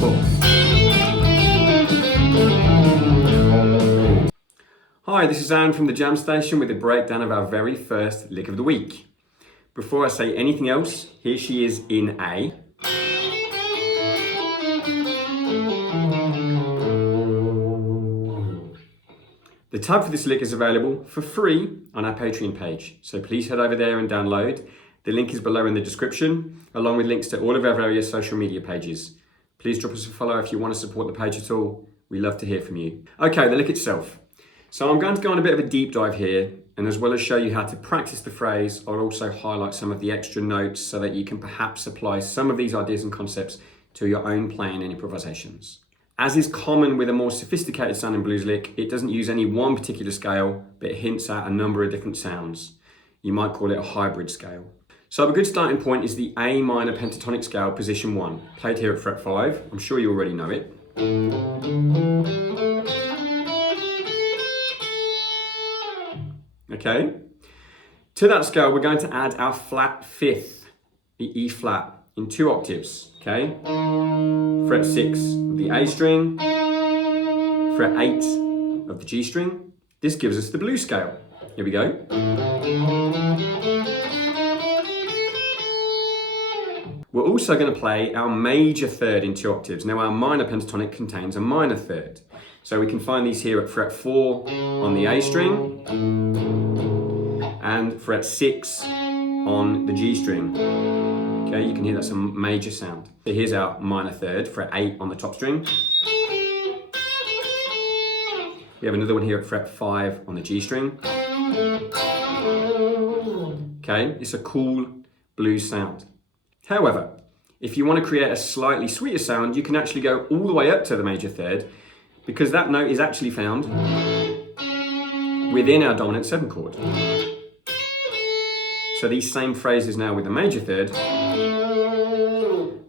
4. Hi, this is Aaron from the Jam Station with a breakdown of our very first lick of the week. Before I say anything else, here she is in A. The tab for this lick is available for free on our Patreon page, so please head over there and download. The link is below in the description, along with links to all of our various social media pages. Please drop us a follow if you want to support the page at all. We love to hear from you. Okay, the lick itself. So I'm going to go on a bit of a deep dive here, and as well as show you how to practice the phrase, I'll also highlight some of the extra notes so that you can perhaps apply some of these ideas and concepts to your own playing and improvisations. As is common with a more sophisticated sounding blues lick, it doesn't use any one particular scale, but it hints at a number of different sounds. You might call it a hybrid scale. So a good starting point is the A minor pentatonic scale, position 1, played here at fret 5. I'm sure you already know it. Okay. To that scale, we're going to add our flat 5th, the E flat, in 2 octaves, okay? Fret 6 of the A string, fret 8 of the G string. This gives us the blues scale. Here we go. We're also going to play our major third in 2 octaves. Now our minor pentatonic contains a minor third. So we can find these here at fret 4 on the A string and fret 6 on the G string. Okay, you can hear that's a major sound. So here's our minor third, fret 8 on the top string. We have another one here at fret 5 on the G string. Okay, it's a cool blues sound. However, if you want to create a slightly sweeter sound, you can actually go all the way up to the major third, because that note is actually found within our dominant 7 chord. So these same phrases now with the major third,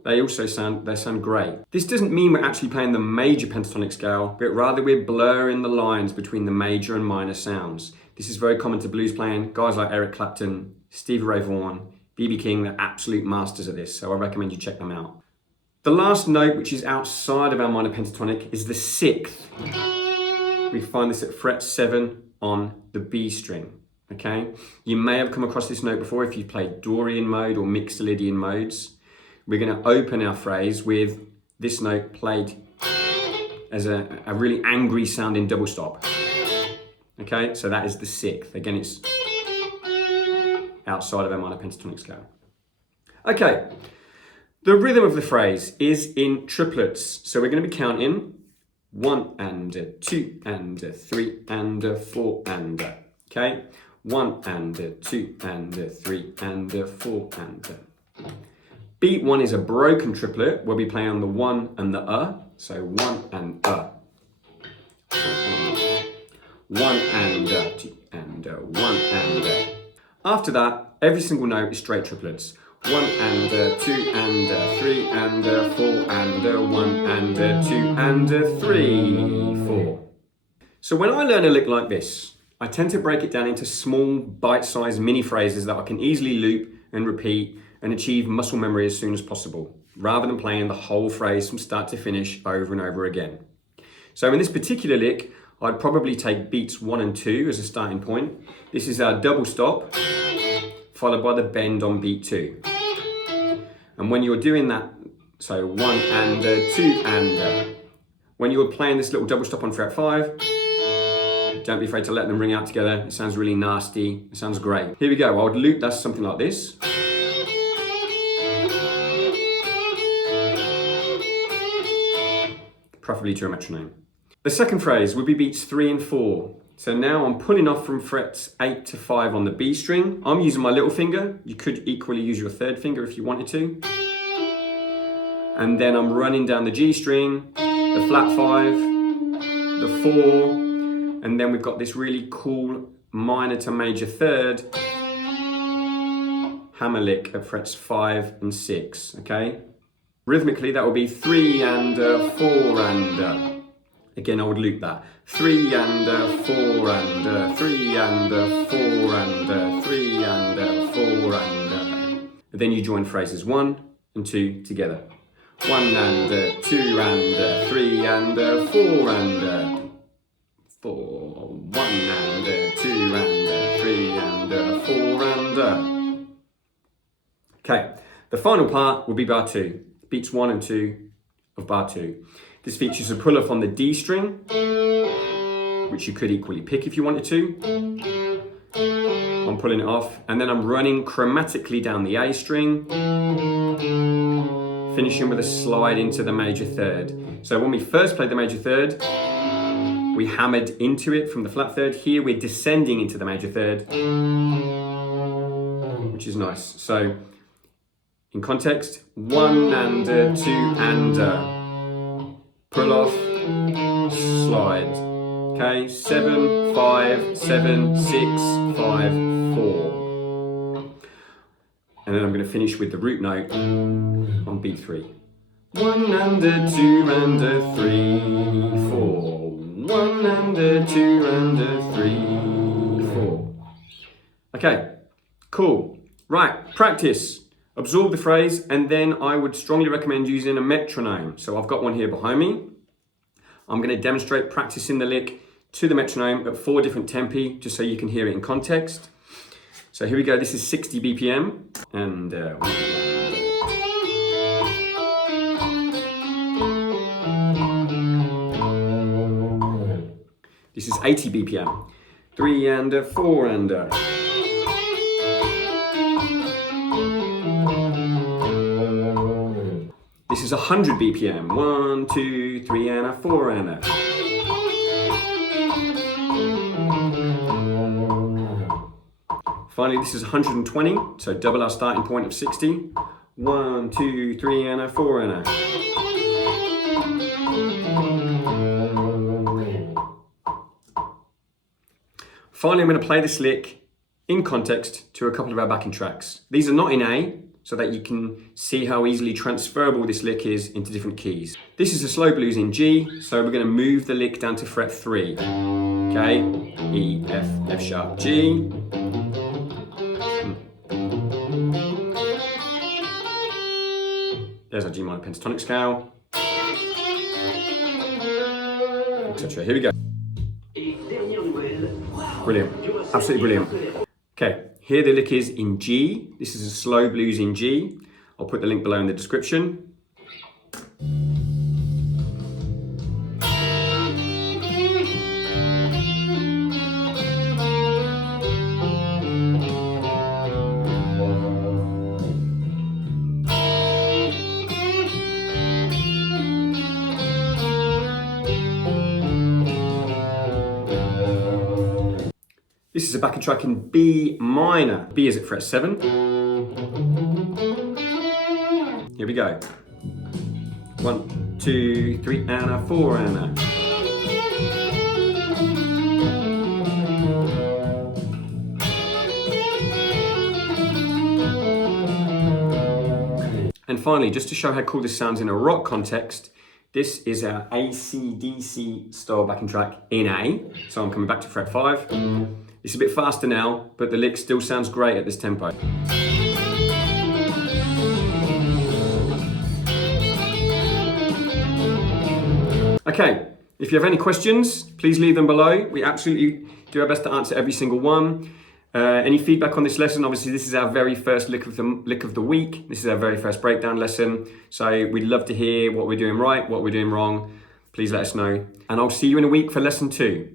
they also sound great. This doesn't mean we're actually playing the major pentatonic scale, but rather we're blurring the lines between the major and minor sounds. This is very common to blues playing. Guys like Eric Clapton, Stevie Ray Vaughan, B.B. King, they're absolute masters of this, so I recommend you check them out. The last note, which is outside of our minor pentatonic, is the 6th. We find this at fret 7 on the B string, okay? You may have come across this note before if you've played Dorian mode or Mixolydian modes. We're going to open our phrase with this note played as a really angry sounding double stop. Okay, so that is the 6th. Again, it's outside of our minor pentatonic scale. Okay, the rhythm of the phrase is in triplets. So we're going to be counting 1 and 2 and 3 and 4 and, okay? 1 and 2 and 3 and 4 and. Beat 1 is a broken triplet where we play on the 1 and the So 1 and 1 and 2 and 1 and. After that, every single note is straight triplets. 1 and 2 and 3 and 4 and 1 and 2 and 3, 4. So when I learn a lick like this, I tend to break it down into small, bite-sized mini phrases that I can easily loop and repeat and achieve muscle memory as soon as possible, rather than playing the whole phrase from start to finish over and over again. So in this particular lick, I'd probably take beats 1 and 2 as a starting point. This is our double stop, followed by the bend on beat 2. And when you're doing that, so 1 and 2 and, when you're playing this little double stop on fret 5, don't be afraid to let them ring out together. It sounds really nasty, it sounds great. Here we go, I would loop that something like this. Preferably to a metronome. The second phrase would be beats 3 and 4. So now I'm pulling off from frets 8 to 5 on the B string. I'm using my little finger. You could equally use your third finger if you wanted to. And then I'm running down the G string, the flat 5, the 4, and then we've got this really cool minor to major third hammer lick at frets 5 and 6, okay? Rhythmically, that would be 3 and 4 and, again, I would loop that. 3 and 4 and 3 and 4 and 3 and 4 and. Then you join phrases 1 and 2 together. 1 and 2 and 3 and 4 and 4. 1 and 2 and 3 and 4 and. Okay, the final part will be bar 2, beats 1 and 2 of bar 2. This features a pull off on the D string, which you could equally pick if you wanted to. I'm pulling it off, and then I'm running chromatically down the A string, finishing with a slide into the major third. So when we first played the major third, we hammered into it from the flat third. Here we're descending into the major third, which is nice. So in context, 1 and 2 and pull off, slide. Okay, 7, 5, 7, 6, 5, 4. And then I'm going to finish with the root note on beat 3. 1 and 2 and 3, 4. 1 and 2 and 3, 4. Okay, cool. Right, practice. Absorb the phrase, and then I would strongly recommend using a metronome. So I've got one here behind me. I'm going to demonstrate practicing the lick to the metronome at 4 different tempi, just so you can hear it in context. So here we go. This is 60 BPM, and this is 80 BPM. 3 and 4 and. This is 100 BPM. 1, 2, 3 and 4 and. Finally, this is 120, so double our starting point of 60. 1, 2, 3 and 4 and. Finally, I'm going to play this lick in context to a couple of our backing tracks. These are not in A, so that you can see how easily transferable this lick is into different keys. This is a slow blues in G, so we're going to move the lick down to fret 3. Okay, E, F, F sharp, G. There's our G minor pentatonic scale, etc. Here we go. Brilliant, absolutely brilliant. Okay, here the lick is in G. This is a slow blues in G. I'll put the link below in the description. This is a backing track in B minor. B is at fret 7. Here we go. 1, 2, 3 and 4 and. And finally, just to show how cool this sounds in a rock context, this is our AC/DC style backing track in A. So I'm coming back to fret 5. It's a bit faster now, but the lick still sounds great at this tempo. Okay, if you have any questions, please leave them below. We absolutely do our best to answer every single one. Any feedback on this lesson? Obviously, this is our very first lick of the week. This is our very first breakdown lesson. So we'd love to hear what we're doing right, what we're doing wrong. Please let us know. And I'll see you in a week for lesson 2.